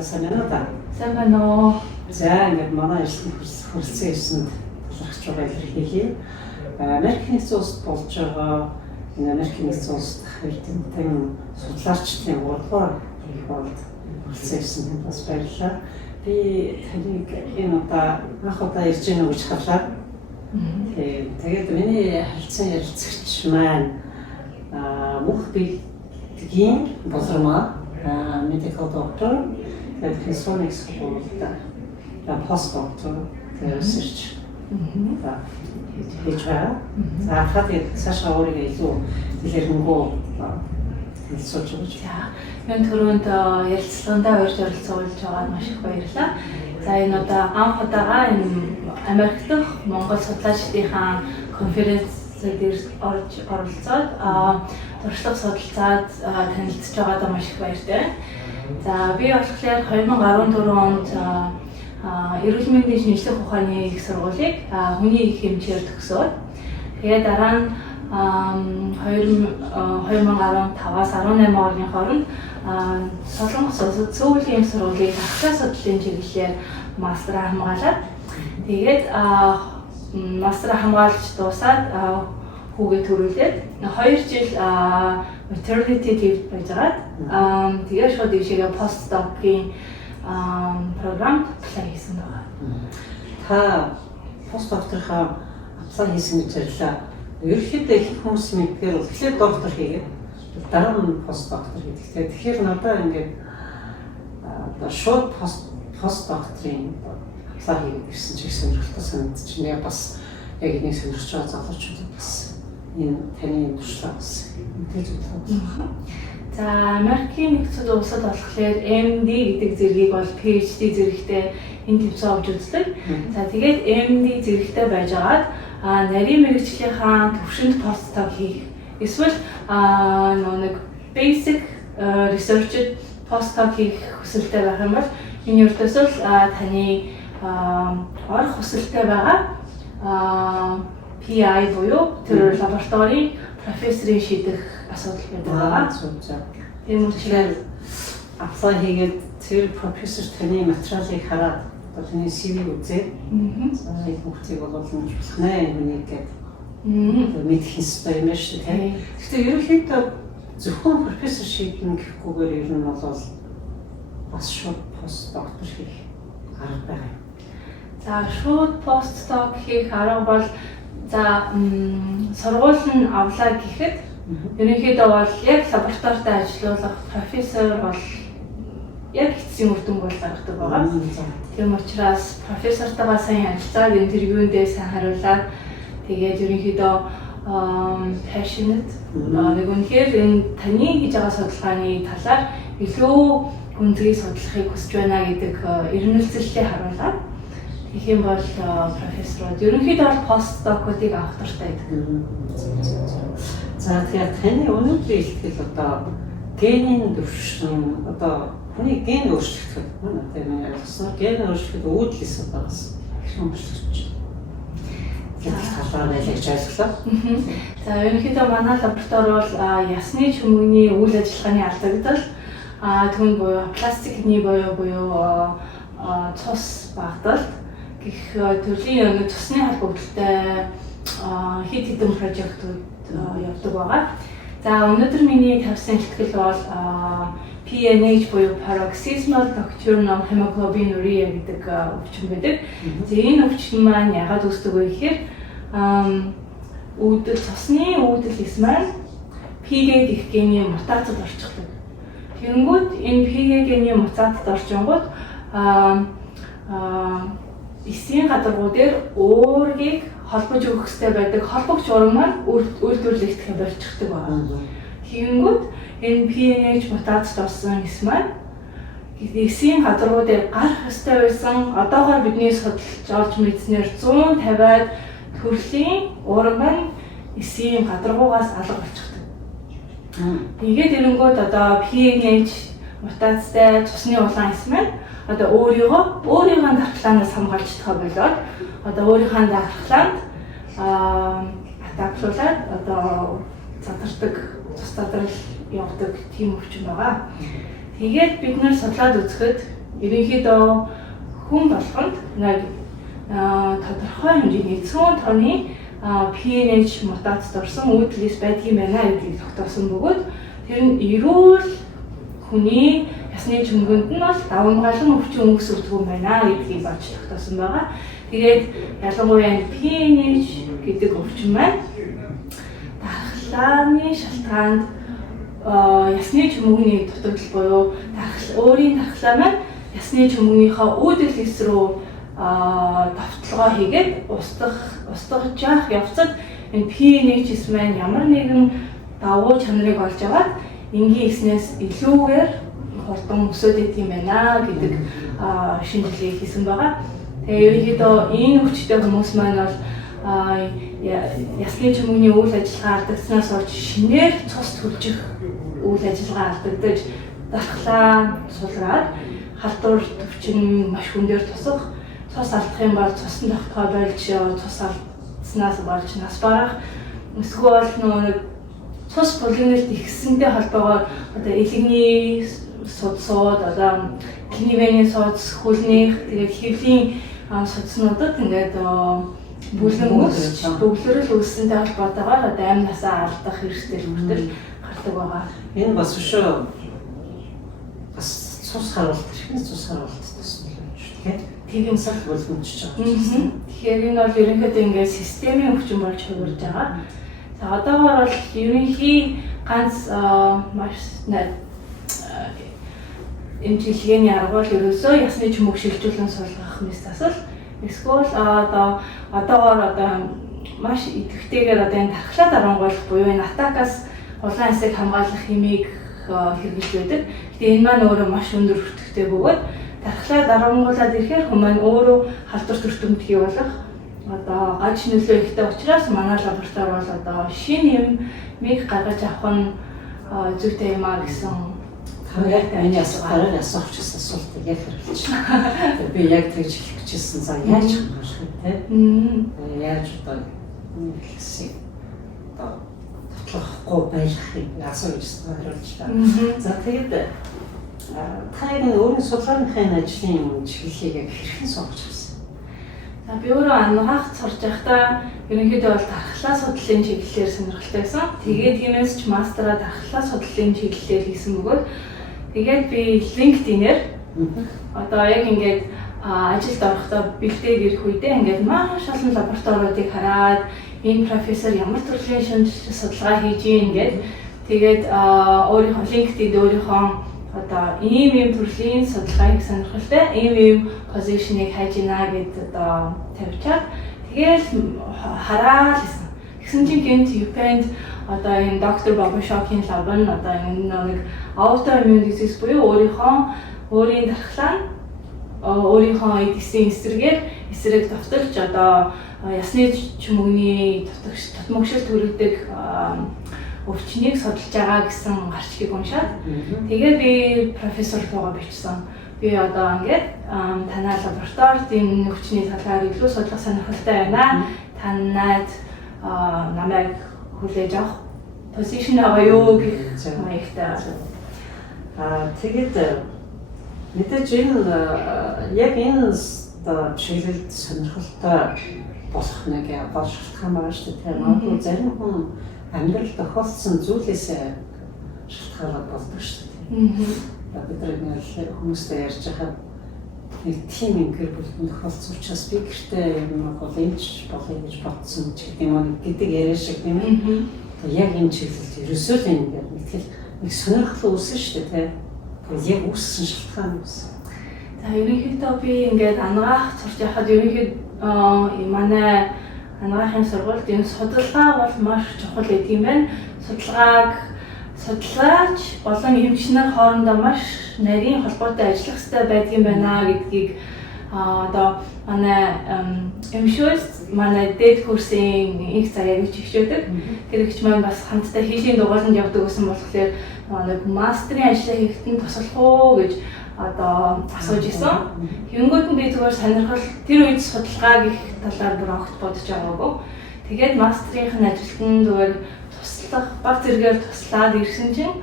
Засанаа. Сайн байна уу? За ингээд манай хөрсөн ирсэнд талархаж байгаа илэрхийлье. Америкийн нэгдсэн улсад болж байгаа энэ Америкийн нэгдсэн улсад эрдэмтэн судлаачдын 3-р их болд хөрсөн ирсэнд бас баярлалаа. Би таныг энэ анх удаа ирж байна уу гэж харлаа. Тэгээд миний харилцан ярилцагч маань мөнх биеийн боловсроо medical doctor and Hispanic school postdoctor research. HR. За хаад цаашаа өөрийгөө илүү дэлгэрэнгүй хэлсүүлж өгч. За энэ түрүүнд ярилцлагандаа урьж оролцуулж байгаад маш их баярлалаа. За энэ анх удаага энэ Америк дахь Монгол судлаачдынхаа конференцээр оролцоод туршлага судалцаад танилцж байгаадаа маш их баяртай. За би болохоор 2014 онд эрүүл мэндийн шинжлэх ухааны их сургуулийг хүний их хэмжээр төгсөөд тэгээд дараа нь 2015-аас 18 оны хооронд Солонгос улсад сүүлийн сургуулийн ахлах судлалын чиглэлээр мастер хамгаалаад тэгээд мастер хамгаалж дуусаад хүүгээ төрүүлээд 2 жил maternity leave байжгаад тэгээд шууд дэвшээгээ postdoc-ийн програмд apply хийсэн байгаа. Та postdoc-ийнхаа apply хийсэн гэж ярьлаа. Ерөнхийдөө их хүмүүс мэдгээр бол эхлээд доктор хийгээд дараа нь postdoc-тор хийдэг. Тэгэхээр надад ингээд шууд postdoc-ийн apply хийгээд ирсэн ч их сонирхолтой санагдчихэв. Бас яг энийг сонирхож байгаа залуучуудад бас энэ таны туршлага бас мэдээж өгөх. За Америкийн нэгдсэн улсад болохоор MD гэдэг зэргийг бол PhD зэрэгтэй энэ төвцөө авч үздэг. За тэгээд MD зэрэгтэй байжгаад нарийн мэргэжлийнхаа төвшөнд постdoc хийх эсвэл нэг basic research постdoc хийх хүсэлтэй байх юм бол энэ ердөөсөө таны орох хүсэлтэй байгаа PI буюу тэр лабораторийн профессорын шийдэх асуудал байдаг. Тийм учраас apply хийгээд тэр профессор таны материалыг хараад таны CV үзээд энэ хүмүүсийг бол олж болох нэ энэ гэдэг мэдэх хэрэгтэй юм шүү дээ. Гэхдээ ерөнхийдөө зөвхөн профессор шийдэн гэхгүйгээр ер нь бол бас шууд постдоктор хийх арга байна. За шууд постдоc хийх арга бол за сургууль нь авлаа гэхэд ерөнхийдөө бол яг лабораторид ажиллах профессор бол яг эцсийн үр дүнг бол гаргадаг байгаа. Тийм учраас профессортойгоо сайн ярилцаад интервьюндээ сайн хариулаад тэгээд ерөнхийдөө passionate нэг үнэхээр энэ таны хийж байгаа судалгааны талаар илүү гүнзгий судлахыг хүсэж байна гэдэг эрмэлзэлтэй харуулаад их юм бол профессорууд ерөнхийдөө бол постдокуудыг авах дуртай байдаг. За тэгэхээр таны өнөөдрийн ихтгэл генийн дэвшин хүний ген өөрчлөлт манай тийм ярьсан ген өөрчлөлт үүдэл эсвэл байгаас их өөрчлөлт. Тэгээд талаар нэлээд ажиллаа. За ерөнхийдөө манай лаборатори бол ясны чүмэгний үйл ажиллагааны алдагдал түүн буюу пластикны буюу цус багталт гэх төрлийн цусны холбогдолтой хэд хэдэн прожектууд явдаг байгаа. За өнөөдөр миний тавьсан ихтгэл бол PNH буюу paroxysmal nocturnal hemoglobinuria гэдэг өвчин байдаг. За энэ өвчин маань яагаад үүсдэг вэ гэхээр цусны үүдэл эс маань PG гэх генийн мутацид орчихдог. Тэгэнгүүт энэ PG генийн мутацид орчингууд эсийн гадаргуу дээр өөрийг холбож өгөх хэрэгтэй байдаг холбогч уран маань үйлдвэрлэгдэхээ болчихдог байна. Тэгэнгүүт энэ PNH мутацид орсон эс маань эсийн гадаргуу дээр гарах ёстой байсан одоогоор бидний судалж олж мэдснээр 150-аад төрлийн уран маань эсийн гадаргуугаас алга болчихдог. Тэгээд эрэнгүүд PNH мутацтай цусны улаан эс маань өөрийнхөө дархлаанаас хамгаалж чадхаа болоод өөрийнхөө дархлаанд атаклуулаад задардаг цус задрал явдаг тийм өвчин байгаа. Тэгээд бид нэр судлаад үзэхэд ерөнхийдөө хүн болгонд нэг тодорхой хэмжээний цөөн тооны PNH мутацид орсон үүдэлс байдгийн байна гэдгийг тогтоосон бөгөөд тэр нь эрүүл хүний ясны чөмгөнд нь бол давамгалан өвчин өнгөс өвдгөн байна гэдгийг болж тогтоосон байгаа. Тэгээд ялангуяа PNH гэдэг өвчин маань дархлааны шалтгаанд ясны чөмгөний дутагдал буюу өөрийн дархлаа маань ясны чөмгөнийхөө үүдэлс рүү давталгаа хийгээд устгах явцад энэ PNH маань ямар нэгэн давуу чанарыг олж аваад энгийн эснээс илүүгээр хурдан өсөд идэм байна гэдэг шинжилгээ хийсэн байгаа. Тэгээ ерөнхийдөө энэ өвчтэй хүмүүс маань бол ясны чөмгөний үйл ажиллагаа алдагдсанаас болж шинээр цус төлжих үйл ажиллагаа алдагдаж дархлаа сулраад халдвар төвчин маш хүн дээр тусах цус алдах юм бол цусны тогтгоо болж цус алдснаас болж нас барах эсвэл нөгөө цус булгинэлт ихсэнтэй холбоогоор одоо элэгний судсууд одоо клинивэний судс хөлнийх тэгээд хэвлийн судснуудад ингээд бүлгэн үүсч бөглөрөл үүссэнтэй холбоотойгоор одоо амь насаа алдах хэрэгсэл хүртэл гардаг байгаа. Энэ бас шүү бас цус харуулт хэрхэн цус харуулт гэсэн юм шүү дээ. Тийм сал бүлгэмжиж байгаа. Тэгэхээр энэ бол ерөнхийдөө ингээд системийн өвчин болж хувирж байгаа. За одоогоор бол ерөнхий ганц маш эмчилгээний арга бол ерөөсөө ясны чөмөг шилжүүлэн суулгах мэс засал. Эсвэл одоогоор маш идэвхтэйгээр энэ дархлаа дарангуйлах буюу энэ атакаас улаан эсийг хамгаалах хэмээг хэрэгжилж байдаг. Тэгээ энэ маань өөрөө маш өндөр өртөгтэй бөгөөд дархлаа дарангуулаад ирэхээр хүмүүс маань өөрөө халдвар төртөмтгий болох гаж нөлөө ихтэй учраас манай лаборатори бол шинэ юмыг гаргаж авах нь зүйтэй юм аа гэсэн яг энэ асуух асуултыг яг хэрэглэж байна. Би яг тэгж хэлэх гэжсэн за яаж хамгаалах вэ те? Яаж одоо хэлсэн тотлохгүй байхыг асууж хариулж байна. За тэгээд та энэ өөрийн судалгааныхын ажлын чиглэлийг яг хэрхэн сонгож авсан? За би өөрөө анхаарч сурж байхдаа ерөнхийдөө бол дархлаа судлалын чиглэлээр сонирхолтой байсан. Тэгээд тиймээс ч мастераа дархлаа судлалын чиглэлээр хийсэн бөгөөд тэгээд би LinkedIn-ээр одоо яг ингээд ажилд орохдоо бэлдээд ирэх үедээ ингээд маш олон лабораториудыг хараад энэ профессор ямар төрлийн шинжилгээ судалгаа хийж ийн ингээд тэгээд өөрийнхөө LinkedIn-д өөрийнхөө одоо ийм төрлийн судалгааг сонирхолтой ийм позишнийг хайж ийна гэд одоо тавьчаад тэгээд хараад гэсэн. Тэгсэн чинь гэнт UPenn одоо энэ доктор Бабашокийн лаб нь одоо энэ нэг аутоиммун дизиз буюу өөрийн дархлаа өөрийнхөө эдгэсийн эсрэг давталж одоо ясны чөмгөний татмагшилт хүргэдэг өвчнийг судалж байгаа гэсэн гарчгийг уншаад тэгээд би профессор руугаа бичсэн. Би одоо ингээд танай лабораторид энэ өвчний талаар илүү судлах сонирхолтой байна. Танайд намайг хүлээж авах позишн аваа юу гэх маягтай. Тэгээд мэдээж энэ яг энэ чиглэлд сонирхолтой болох нэг шалтгаан байгаа шүү дээ. Магадгүй зарим хүн амьдрал тохиолдсон зүйлээсээ шалтгаалаад болдог шүү дээ. Бид нэг хүмүүстэй ярьж байхад нэг тим гэр бүл тохиолдсон учраас би гэртээ юм бол эмч болохыг гэж бодсон ч гэдэг юм гэдэг яриа шиг тийм ээ. Яг энэ чиглэлд ерөөсөө л ингээд нэг сонирхол үүсэн шүү дээ. Тэгээд яг үүссэн шалтгаан үүсэн. За ерөнхийдөө би ингээд ангаах сурч байхад ерөнхийдөө манай анагаахын сургуульд энэ судалгаа бол маш чухал гэдэг юм байна. Судалгаач болон эмч нар хоорондоо маш нарийн холбоотой ажиллах хэрэгтэй байдаг юм байна гэдгийг одоо манай эмшүүлс манай дэд курсын их заяаг хичээдэг. Тэр ихч маань бас хамтдаа хийлийн дугууланд явдаг гэсэн болохоор нэг мастрын ажлаа хийхэд нь туслах уу гэж одоо асууж исэн. Тэнгүүд нь би зүгээр сонирхол тэр үед судалгааг их талаар бүр огт бодож байгаагүй. Тэгээд мастрынхын ажилд нь зүгээр туслах баг зэрэгээр туслаад ирсэн чинь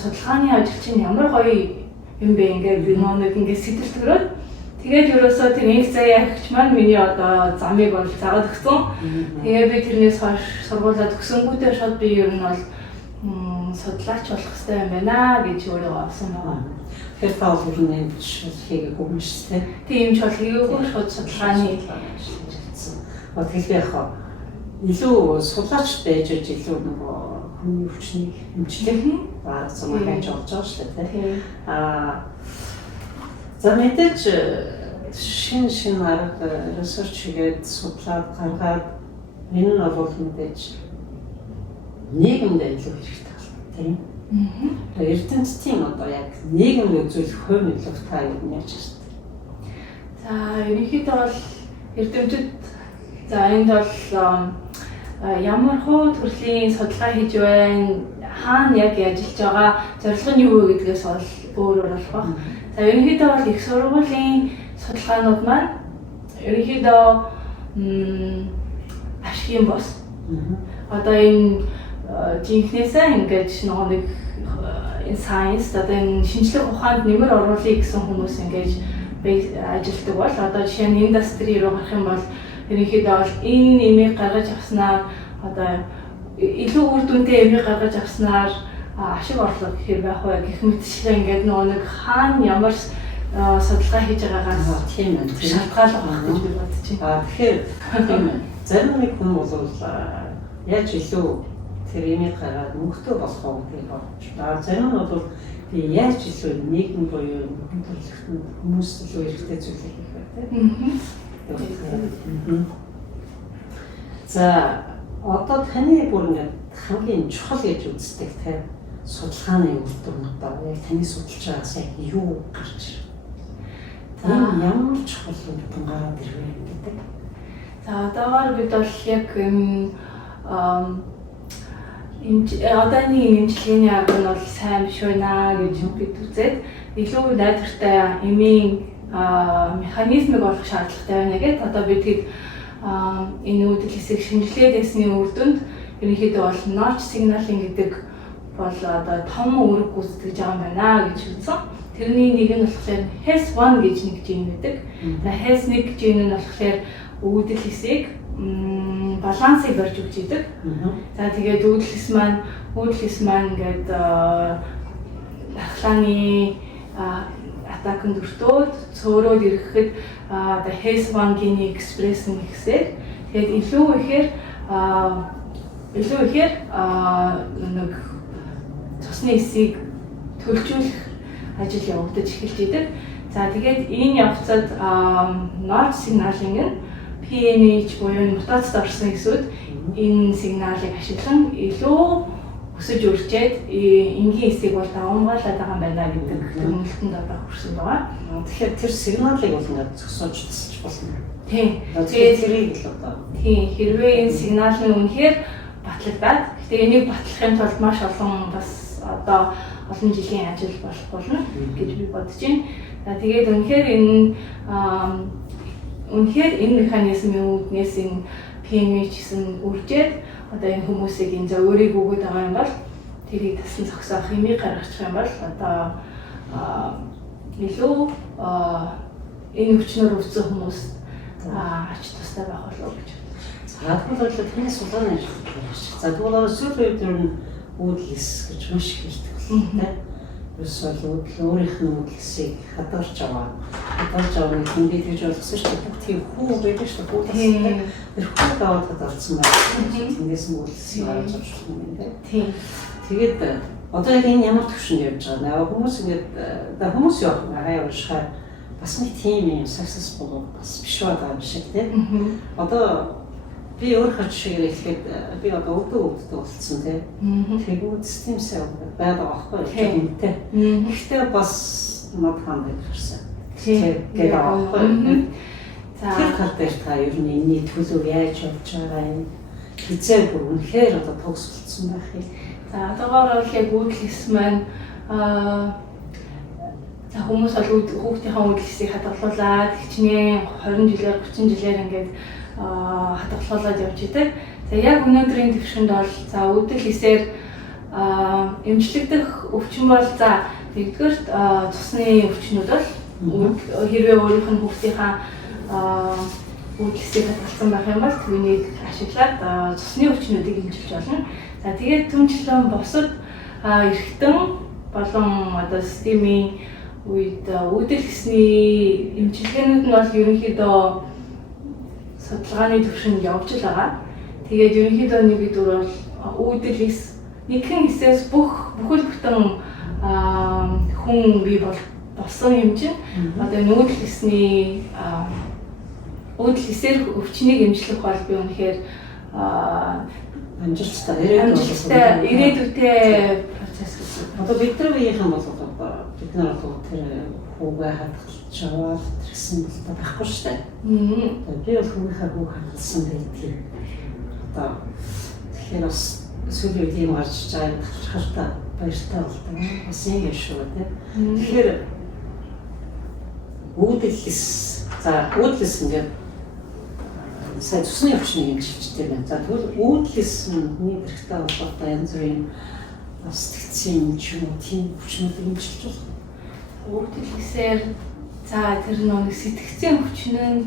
судалгааны ажил чинь ямар гоё юм бэ ингээд нэг ингээд сэтгэл төрөөд тэгээд ерөөсөө тэр инх заяагч маань миний одоо замыг бол загаад өгсөн. Тэгээд би тэрнээс хойш сургуулаа төгсөнгүүтээ шууд би ер нь бол судлаач болох хэрэгтэй юм байна гэж өөрөө авсан байгаа. Тэгэхээр та бол ер нь юм хийгээгүй юм шүү дээ. Тийм ч бол хийгээгүй шууд судалгааны тэгэхээр яг илүү судлаач байж илүү нөгөө хүний өвчнийг хэмжлэх баг замаа хийж болж байгаа шүү дээ. За мэдээж шин арга research хийгээд судлаад гаргаад энэ нь бол мэдээж нийгэмд илүү хэрэгтэй байна тийм. Эрдэмтдийн одоо яг нийгэмд үзүүлэх хувь нөлөөг та юу яаж байна? За ерөнхийдөө бол эрдэмтэд за энд бол ямар хуу төрлийн судалгаа хийж байна, хаана яг ажиллаж байгаа, зорилго нь юу вэ гэдгээс бол өөрөөр болох баг. За ерөнхийдөө бол их сургуулийн судалгаанууд маань ерөнхийдөө ашиг юм бос. Одоо энэ жинхнээсээ ингээд нэг энэ science одоо энэ шинжлэх ухаанд нэмэр оруулъя гэсэн хүмүүс ингээд ажилладаг бол одоо жишээ нь индастри руу гарах юм бол ерөнхийдөө бол энэ нэмийг гаргаж авснаар одоо илүү үр дүнтэй нэмийг гаргаж авснаар ашиг орлого гэхээр байх вэ гэх мэтчлээ ингээд нэг хаана ямар судалгаа хийж байгаагаас тийм ээ шалтгаалж байгаа гэж би бодож байна. Тэгэхээр тийм ээ зарим нэг хүн бол яаж илүү тэр имийг гараад мөнгөтэй болох уу гэж бодож байна. Зарим нь бол би яаж илүү нийгэм буюу төлөвлөлтөнд хүмүүст илүү хэрэгтэй зүйлийг хийх вэ тийм. За одоо таны бүр ингээд хамгийн чухал гэж үздэг те судалгааны үр дүн одоо яг таны судалж байгаас яг юу гарч ирв? Ямар чухал үр дүн гараад ирвэ гэдэг. За одоогоор бид бол яг одооны эмчилгээний арга нь бол сайн биш байна гэж бид үзээд илүү найдвартай эмийн механизмыг олох шаардлагатай байна гэдэг. Одоо бид энэ үүдэл хэсэг шинжилгээд байсны үр дүнд ерөнхийдөө бол notch signaling гэдэг бол одоо том үүрэг гүйцэтгэж байгаа юм байна гэж үзсэн. Тэрний нэг нь болохоор HES1 гэж нэг гин байдаг. За HES1 гин нь болохоор үүдэл хэсэг балансыг барьж өгч идэг. За тэгээд үүдэл хэс маань ингээд дархлааны атаканд өртөөд цөөрөөд ирэхэд одоо HES1 гений экспресс нэгсээр тэгээд илүү ихээр нэг цусны эсийг төлжүүлэх ажил явагдаж эхэлж идэг. За тэгээд энэ явцад notch signaling нь PNH буюу мутацид орсон эсүүд энэ сигналыг ашиглан илүү өсөж үржээд энгийн эсийг бол давамгаалаад байгаа юм байна гэдэг төрөлхтөнд одоо хүрсэн байгаа. Тэгэхээр тэр сигналыг бол ингээд зөксөж тасч болно. Тийм. Тэгээд тэрийг л одоо тийм хэрвээ энэ сигнал нь үнэхээр батлагдаад гэхдээ энийг батлахын тулд маш олон бас одоо олон жилийн ажил болох болно гэж би бодож байна. За тэгээд үнэхээр энэ механизмын үүднээс энэ PNH гэсэн үржээд одоо энэ хүмүүсийг энэ зөвөрийг өгöd байгаа юм бол тэрийг тасн зогсоох хэмээг гаргачих юм бол одоо илүү энэ өвчнөр өвсөн хүмүүст ач тустай байх болов уу гэж. За тэгвэл таны судалгааны ажил байна. За тэгвэл сүүлийн үед нь үүдэлс гэж маш их хэлдэг байна тийм. Эсвэл өөрийнх нь үүдэлсийг хадгалж аваа нэг хүн бид гэж ойлгосон шүү дээ. Тийм хүү байдаг шүү дээ. Тэр хүү даваад хадгалсан байна. Тэндээс нь үүдэлсийг гаргаж авч байгаа юм байна тийм. Тэгээд одоо яг энэ ямар төвшөнд явж байгаа нэ хүмүүс ингээд хүмүүс яваа уушхаар бас нэг тийм юм successful бас биш байгаа юм шиг тийм. Одоо би өөрөө жишээгээр хэлэхэд би одоо өвдөө болсон тийм. Тэгвэл системсээ байдаг аахгүй тийм. Гэхдээ бас над хандаж ирсэн. Тэгээд аахгүй. За тэр картер та ер нь энэний төлөв яаж явж байгаа юм хизээ бүр үнэхээр одоо төгсөлдсөн байх юм. За одоогоор бол яг үүдэлс маань за хүмүүс бол хүүхдийнхээ үүдэлсийг хадгалуулаад хичнээн 20 жилээр 30 жилээр ингээд хадгалуулаад явж идэг. За яг өнөөдрийн төвшөнд бол за үүдэл хэсээр эмчлэгдэх өвчин бол за нэгдүгээр цусны өвчнүүд бол хэрвээ өөрийнх нь хүүхдийнхаа үүдэлсийг хадгалсан байх юм бол түүнийг ашиглаад цусны өвчнүүдийг эмчилж болно. За тэгээд түнчлэн бусад эргэтэн болон одоо системийн үед үүдэл гэсний эмчилгээнүүд нь бол ерөнхийдөө судалгааны түвшинд явж байгаа. Тэгээд ерөнхийдөө нэг идөр бол үүдэлээс нэгэн хэсээс бүхэл бүтэн хүн бий болсон юм чинь одоо үүдэл гэсний үүдэл хэсээр өвчнийг эмчлэх бол би үнэхээр амжилттай ирээдүйтэй процесс гэсэн. Одоо бидний үеийнхэн бол бид нар бол тэр хүүгээ хадгалж аваад гэсэн бол байхгүй шүү дээ. Би бол хүүгийнхээ хүүг хадгалсан байдгийг одоо тэгэхээр бас сүүлийн үед юм гарч байгаа харахтаа баяртай болтой. Бас юм шүү дээ. Тэгэхээр үүдэлс үүдэлс ингээд сая цусны өвчнийг эмчилжтэй байна. За тэгвэл үүдэлс нь хэрэгтэй болоод янз бүрийн сэтгцийн ч юм уу тийм өвчнүүдийг эмчилж байна. Үүдэлсээр за тэр нэг сэтгцийн өвчин нь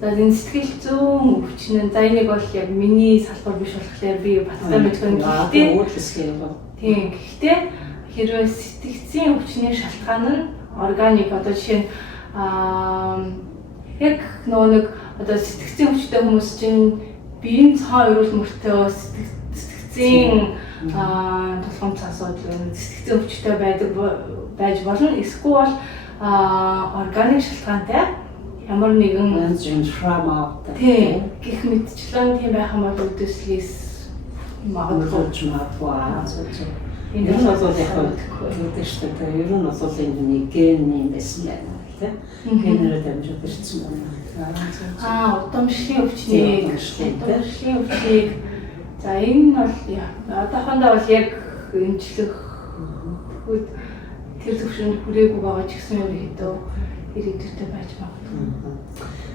за энэ сэтгэл зүйн өвчин нь за энийг бол яг миний салбар биш болохоор би баттай мэдгүй гэхдээ үүдэлс гэх юм. Тийм гэхдээ хэрвээ сэтгцийн өвчний шалтгаан нь органик одоо жишээ нь яг нэг одоо сэтгцийн өвчтэй хүмүүс чинь биеийн цаа өрөөл мөртөө сэтгцийн тулгамц асуудал сэтгцийн өвчтэй байж болно. Эсвэл органик шалтгаантай ямар нэгэн trauma гэх мэтчлэн тийм байх юм бол үдээслээс магадгүй энэ нь бол яг үүдэг шүү дээ. Ер нь бол энэ гений байсан байна. Генерал дамжуулж ирсэн байна. Удамшлын өвчнийг за энэ нь бол одоохондоо бол яг эмчлэх тэр зөвшөөрөл хүрээгүй байгаа ч гэсэн ерөнхийдөө ирээдүйтэй байж магадгүй.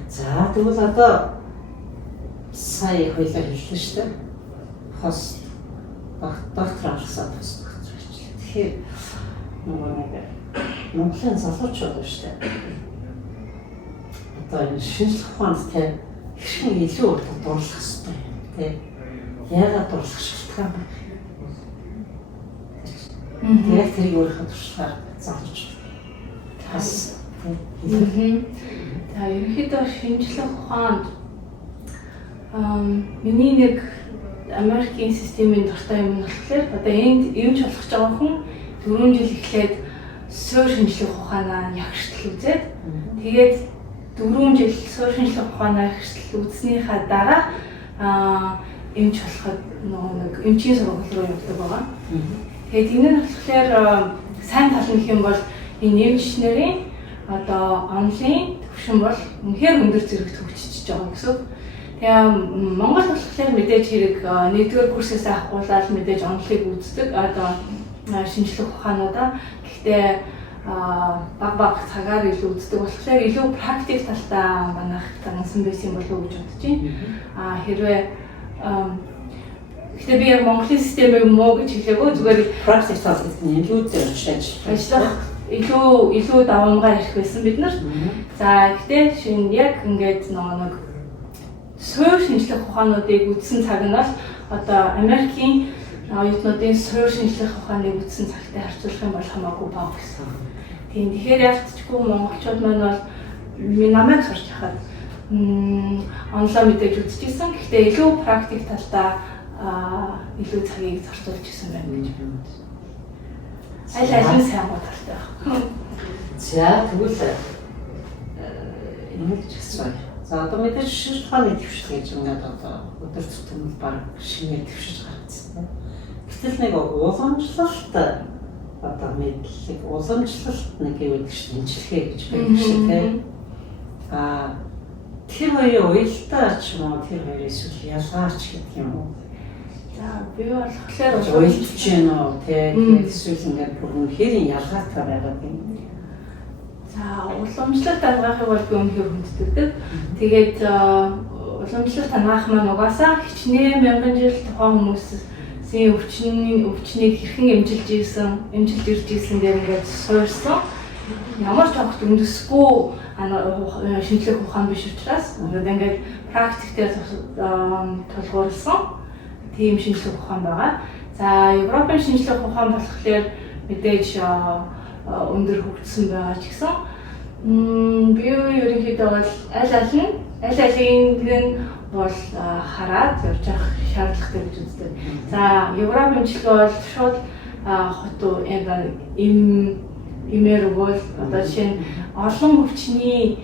За тэгвэл одоо сая хоёлаа хэллээ шүү дээ. Хост доктор авсан хост доктор гэж. Тэгэхээр нэг Монголын залуучууд байна шүү дээ. Одоо энэ шинжлэх ухаанд тийм хэрхэн илүү урт дурлах хэрэгтэй юм тийм. Яагаад дурлах шалтгаан бэ? Яг тэрийг өөрийнхөө туршлагаар зааж бас За ерөнхийдөө шинжлэх ухаанд миний нэг Америкийн системийн дуртай юм нь болохоор одоо энд эмч болох гэж байгаа хүн 4 жил эхлээд суур шинжлэх ухаанаа ягштал үзээд тэгээд 4 жил суур шинжлэх ухаанаа ягштал үзснийхаа дараа эмч болоход нэг эмчийн сургууль руу явдаг байгаа. Тэгээд энэ нь болохоор сайн тал нь хэм бол энэ эмч нарын одоо онлайн төвшин бол үнэхээр өндөр зэрэгт хөгжиж байгаа гэсэн. Тэгээ Монгол болохоор мэдээж хэрэг нэгдүгээр курсээс авахгүйгээр мэдээж онлыг үздэг одоо шинжлэх ухаануудаа. Гэхдээ баг цагаар илүү үздэг болохоор илүү практик талдаа манайх тансан байсан болов уу гэж бодож байна. Хэрвээ гэхдээ би яг Монголын системийг муу гэж хэлээгүй зүгээр практик талд илүү ажиллах илүү давамгаар ирэх байсан бид нар. За гэхдээ шинэ яг ингээд нэг суур шинжлэх ухаануудыг үзсэн цаг нь бол одоо Америкийн оюутнуудын суур шинжлэх ухааныг үзсэн цагтай харьцуулах юм бол хамаагүй бага гэсэн. Тийм тэгэхээр ялцчгүй монголчууд маань бол намайг сурч хахад онлайн мэдээж үзчихсэн. Гэхдээ илүү практик талдаа илүү цагийг зарцуулж ирсэн байна гэж би бодсон. Аль нь сайн гоо талтай байна. За тэгвэл энэ ч гэсэн. За одоо мэдээж шинжлэх ухааны дэвшил гэж ингээд одоо өдөр тутмын баг шинээр дэвшиж гаргацсан. Гэтэл нэг уламжлалт одоо мэдлэг уламжлалт нэг юм шинжилгээ гэж байдаг шүү дээ. Тэр хоёрын уялдаа ч юм уу тэр хоёрын эсвэл ялгаач гэдэг юм уу? За би болохоор уялдж байна уу тийм эсвэл ингээд бүр үнэхээр ялгаатай байгаад юм. За уламжлалт хангахыг бол би үнэхээр хүнддэг. Тэгээд уламжлалт хангах маань угаасаа хичнээн мянган жил тухайн хүмүүс зэн өвчнийг хэрхэн эмчилж ирж ийсэн дээр ингээд суурьсан. Ямар ч огт үндэсгүй шинжлэх ухаан биш учраас ингээд практиктээр тулгуурласан тийм шинжлэх ухаан байгаа. За Европын шинжлэх ухаан болохоор мэдээж өндөр хөгжсөн байгаа ч гэсэн би ерөнхийдөө бол аль алинг нь бол хараад явж явах шаардлагатай гэж үздэг. За Европын эмчилгээ бол шууд хотоо имээр өгөөл одоо жишээ нь олон өвчний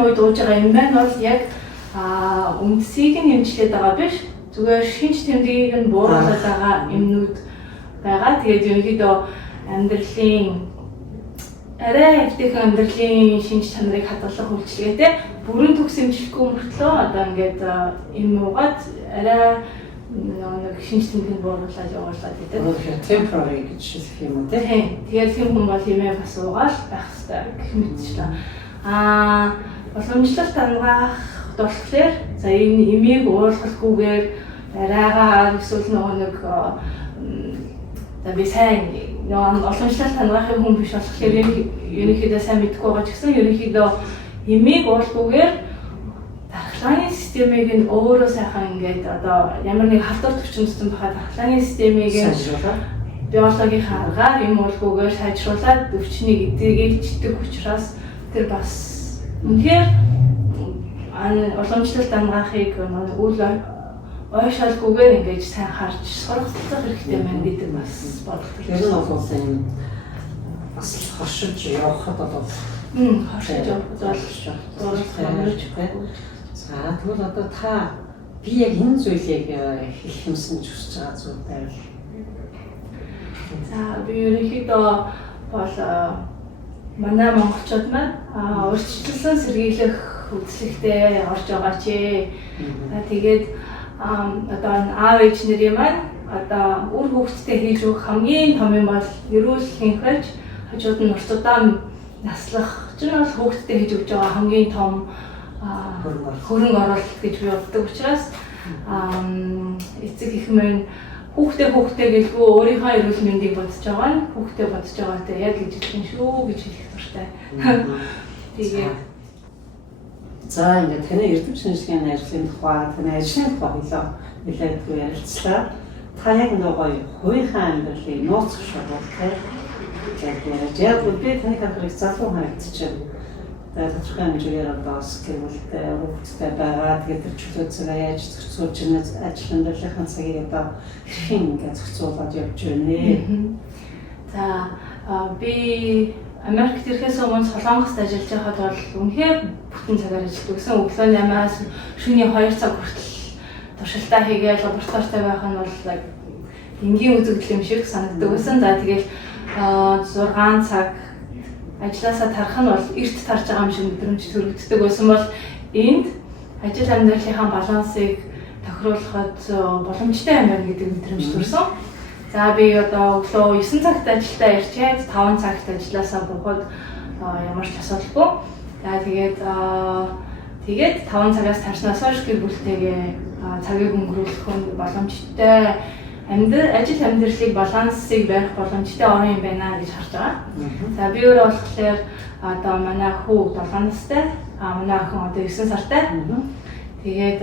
үед ууж байгаа эм маань бол яг үндсийг нь эмчлээд байгаа биш. Зүгээр шинж тэмдгийг нь бууруулаад байгаа эмнүүд байгаа. Тэгээд ерөнхийдөө амьдралын арай эвтэйхэн амьдралын шинж чанарыг хадгалах үйлчилгээтэй бүрэн төгс эмчлэхгүй мөртлөө одоо ингээд эм уугаад арай нэг шинж тэмдгийг бууруулаад явуулаад байдаг. Тэгэхээр temporary гэж хэлэх юм уу тийм. Тэгээд тийм хүн бол эмээ бас уугаал байх хэрэгтэй гэх мэтчлээ. Боломжлолт хангах болохоор за энэ эмийг уулгахгүйгээр арайгаар эсвэл нэг би сайн боломжлолт хангахын хүн биш болохоор ерөнхийдөө сайн мэдэхгүй байгаа ч гэсэн ерөнхийдөө эмийг уулгахгүйгээр дархлааны системийг нь өөрөө сайхан ингээд одоо ямар нэг халдвар төвчмөстөн бахад дархлааны системийг биологийн аргаар эм уулгахгүйгээр сайжруулад өвчнийг эдгэждэг учраас тэр бас үнэхээр уламжлалт хангахыг үл ойшоолгүйгээр ингэж сайн харж сургацлах хэрэгтэй байна гэдэг бас бодлоо. Тэр нь бол энэ бас хоршиж явахад бол хоршиж явах За тэгвэл одоо та би яг энэ зүйлийг хэлэх юмсан ч хүсэж байгаа зүйл байвал. За би ерөнхийдөө бол манай монголчууд маань урьдчилсан сэргийлэх үзлэгтээ орж байгаа чи. Тэгээд одоо аав ээж нарын маань одоо үр хөвгтдээ хийж өгөх хамгийн том юм бол эрүүл хинхэж хажууд нь урт удаан наслах чинь бол хөвгтдээ хийж өгч байгаа хамгийн том хөрөнгө оруулалт гэж би боддог учраас эцэг их маань хүүхдээ гэлгүй өөрийнхөө эрүүл мэндийг бодож байгаа нь хүүхдээ бодож байгаатай яг гэж хэлсэн шүү гэж хэлэх дуртай. Тэгээд за ингээд таны эрдэм шинжилгээний ажлын тухай таны ажлын тухай нэлээдгүй ярилцлаа. Та яг нөгөө хувийнхаа амьдралыг нууцлах шалгуултай яг би таны харахыг залуу харагдчихэв. Тэгээд тодорхой хэмжээгээр одоо бас гэр бүлтэй хүүхэдтэй байгаа. Тэгээд тэр чөлөөцөө яаж зохицуулж ирнэ ажил амьдралынхаа цагийг одоо хэрхэн ингээд зохицуулаад явж байна. За би Америкт ирэхээс өмнө Солонгост ажиллаж байхад бол үнэхээр бүтэн цагаар ажилладаг гэсэн. Өглөө 8-аас шөнийн 2 цаг хүртэл туршилтаа хийгээл лабораторитой байх нь бол энгийн үзэгдэл юм шиг санагддаг байсан. За тэгэл 6 цаг ажилласаа тарах нь бол эрт тарж байгаа юм шиг мэдрэмж төрөгддөг байсан бол энд ажил амьдралынхаа балансыг тохируулахад боломжтой юм байна гэдэг мэдрэмж төрсөн. За би одоо өглөө 9 цагт ажилдаа ирчээд 5 цагт ажилласаа буухад ямар ч асуудалгүй. За тэгээд 5 цагаас тарснаас хойш гэр бүлтэйгээ цагийг өнгөрүүлэх нь боломжтой ажил амьдралыг балансыг барих боломжтой орон юм байна гэж харж байгаа. За би өөрөө болохоор одоо манай хүү 7 настай, манай охин одоо 9 сартай. Тэгээд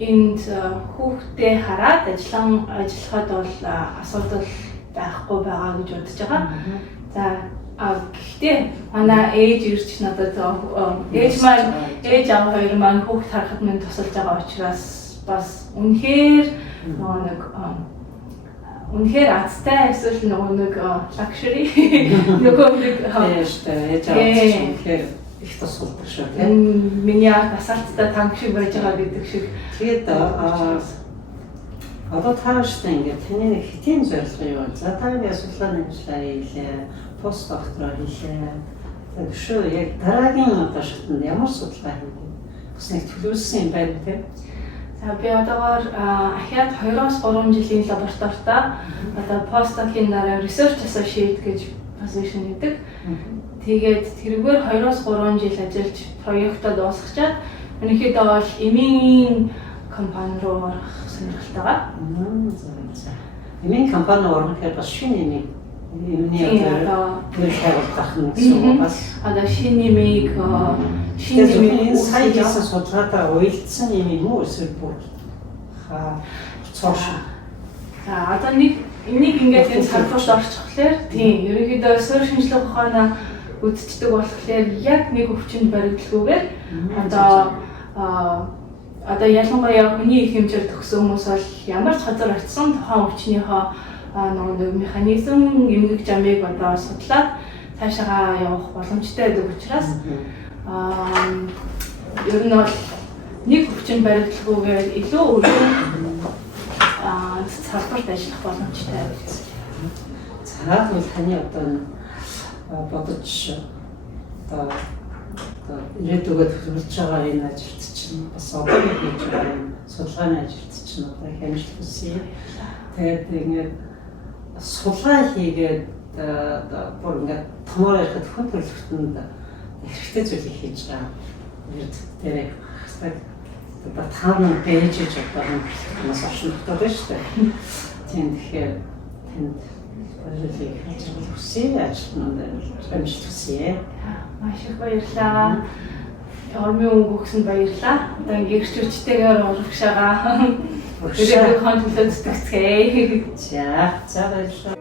энд хүүхдээ хараад ажиллахад бол асуудал байхгүй байгаа гэж бодож байгаа. За гэхдээ манай ээж ирж надад ээж аав хоёр маань хүүхд харахад минь тусалж байгаа учраас бас үнэхээр үнэхээр азтай эсвэл нэг luxury нөгөө нэг ээж их тусалдаг шүү тийм. Миний асаалттай танк шиг байж байгаа гэдэг шиг. Тэгээд одоо тааштай ингээд таны нэг хэтийн зорилго юу вэ? За та ингээд судалгааны ажиллаа хийлээ, пост доктороо хийлээ. Тэгэхээр яг дараагийн одоо шатнд ямар судалгаа хийх вэ? Бас нэг төлөвлөсөн юм байна тийм. За би одоогоор ахиад 2-3 жилийн лабораторитой одоо постдокийн дараа research associate гэж position гэдэг. Тэгээд тэргээр 2-3 жил ажиллаж проектоо дуусгачаад Өнөөхдөө бол эмийн компани руу орох сонирхолтой байгаа. За. Эмийн компани орох гэхээр бас шинэ эмийн одоо хайрлах нь гэсэн бас одоо шинэ эмийг шинэ сайн хийсэн судалгаатаа уялдсан юм уу эсвэл бүр цоош. За одоо энийг ингээд энэ салбарт орчихлоор тийм ерөнхийдөө суурь шинжлэх ухаанаа үздэг болохоор яг нэг өвчнөд баригдлаггүйгээр одоо ялангуяа хүний их хэмжээр төгсөн хүмүүс бол ямар ч газар очисон тухайн өвчнийхөө нэг механизм эмгэг жамыг одоо судлаад цаашаа явах боломжтой байдаг учраас ер нь бол нэг өвчнөд баригдлаггүйгээр илүү өргөн салбарт ажиллах боломжтой гэж. За тэгвэл таны одоо бодож одоо ирээдүгөө төвлөрч байгаа энэ ажилт чинь бас одоо хийж байгаа юм судалгааны ажилт чинь одоо их амжилт хүсье. Тэгээд ингээд судалгаа хийгээд бүр ингээд томоор ярихад хүн төрөлхтөнд хэрэгтэй зүйлийг хийж байгаа. Тэр одоо таамаг бэж одоо нас авшилттай байна шүү дээ. Тийм тэгэхээр тэнд ажлыг хийж байгаа хүсье ажилтнууд амжилт хүсье. Маш их баярлалаа. Ормын өнгө өгсөнд баярлалаа. Одоо ингээд гэрчүүчтэйгээр урагшаага. Өөрөөр хэлбэл төлөө зүтгэцгээе. За баярлалаа.